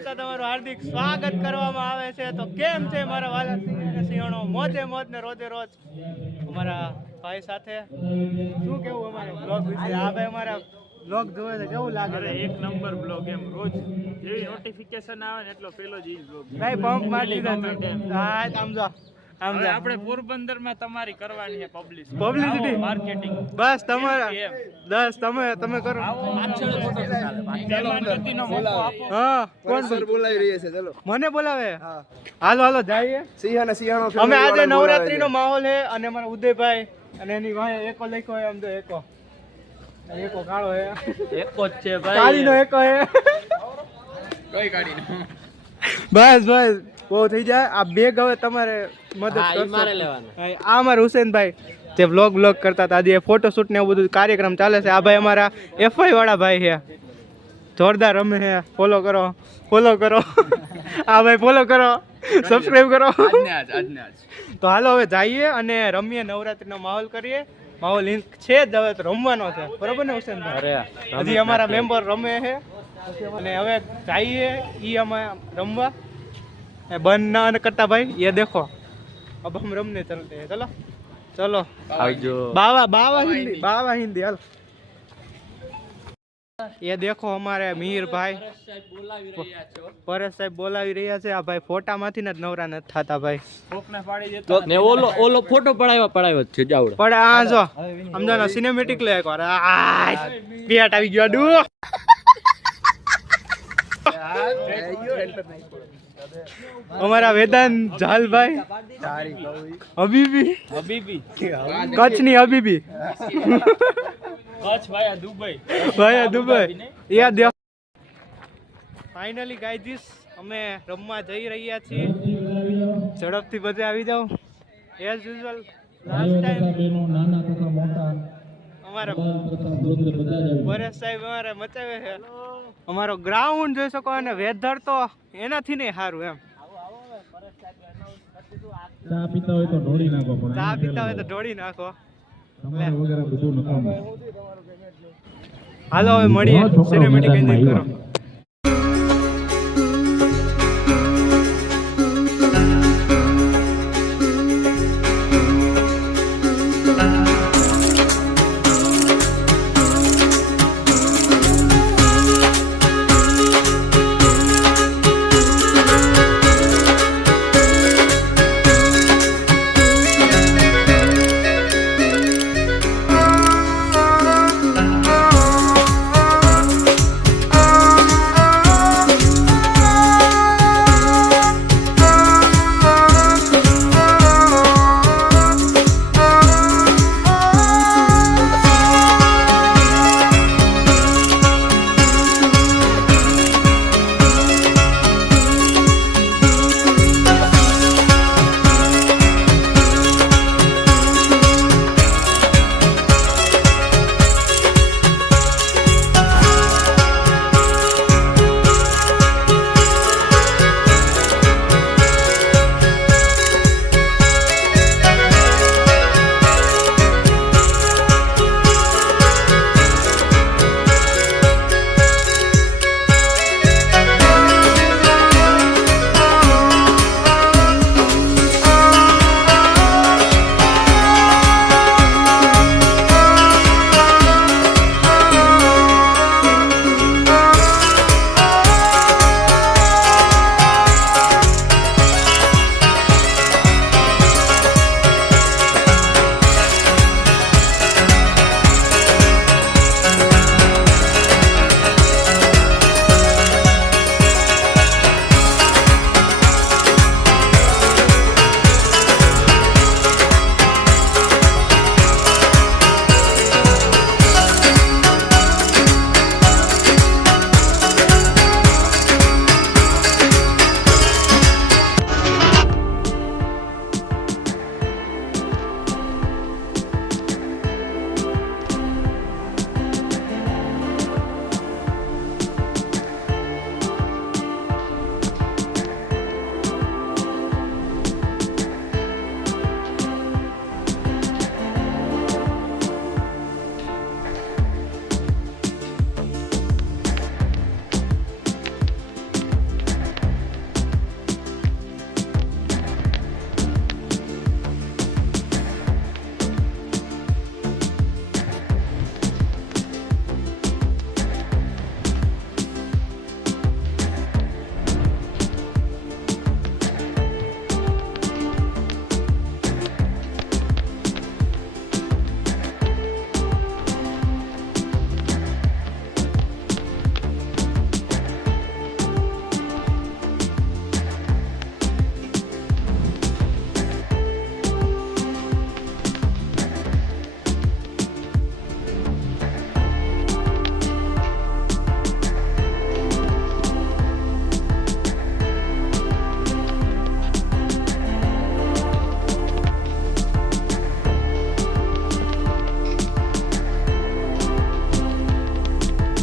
જતા તમારું હાર્દિક સ્વાગત કરવામાં આવે છે. તો કેમ છે મારા વાલા સિંહણો? મોજે મોજ ને રોજે રોજ અમારા ભાઈ સાથે શું કેવું અમારા બ્લોગ વિશે? આ ભાઈ અમારા બ્લોગ જોવે તો કેવું લાગે? અરે એક નંબર બ્લોગ, એમ રોજ જેવી નોટિફિકેશન આવે ને એટલો પેલો જ ઈ બ્લોગ. ભાઈ પંપ મારી દીધા. હા સમજો હવે આપણે પોરબંદર માં તમારી કરવાની છે પબ્લિસિટી માર્કેટિંગ. બસ તમારા તમે કરો. હા કોણ સર બોલાવી રહ્યા છે? ચલો મને બોલાવે. હાલો જઈએ. સિંહ અને સિંહાણો અમે આજે નવરાત્રી નો માહોલ છે અને અમારા ઉદયભાઈ અને એની વાહે એકો લખ્યો હોય. આમ તો એકો કાળો હે, એકો જ છે ભાઈ. કાળીનો એકો હે. કઈ કાઢીનો? બસ બહુ થઈ જાય. આ બેગ હવે તમારે મદદ કરશો. મારે લેવાનું. આ અમારા હુસેનભાઈ જે વ્લોગ કરતા હતા. આજે ફોટોશૂટ ને એવું બધું કાર્યક્રમ ચાલે છે. આ ભાઈ અમારા એફઆઈ વાળા ભાઈ છે, જોરદાર રમે છે. ફોલો કરો. આ ભાઈ ફોલો કરો, સબસ્ક્રાઇબ કરો. આજને આજ. તો હાલો હવે જઈએ અને રમીએ, નવરાત્રીનો માહોલ કરીએ. માહોલ છે જ, હવે તો રમવાનો છે, બરોબર ને હુસેનભાઈ? હજી અમારા મેમ્બર રમે છે અને હવે જઈએ ઈ અમે રમવા. બંધ ના કરતા ભાઈ, ये देखो अब हम रमने चलते हैं. चलो આવજો. बावा हिंदी हाल. ये देखो हमारे मीर भाई परेश साहब बोलाવી રહ્યા છે. આ ભાઈ ફોટા માંથી જ નવરા નથી થતા ભાઈ. કોકને પાડી દેતો ને ઓલો ફોટો પડાવ્યો છે જાવડે. પણ આ જો સમજાનો સિનેમેટિક લે એકવાર. આ પેટ આવી ગયો ડુ. અમારા વેદાંત ઝાલભાઈ હબીબી કચ્છની હબીબી કચ્છ ભાઈ દુબઈ યાદ દે. ફાઇનલી ગાઈઝ અમે રમવા જઈ રહ્યા છીએ. ઝડપથી બધે આવી જાઓ. એઝ યુઝ્યુઅલ લાસ્ટ ટાઈમ અમારા પરેશ સાહેબ અમારે મચાવે છે. અમારો ગ્રાઉન્ડ જોઈ શકો અને વેધર તો એનાથી નહીં સારું એમ. ચા પીતા હોય તો ઢોળી નાખો. હાલો હવે મળીએ. સિનેમેટિક એન્જોય કરો.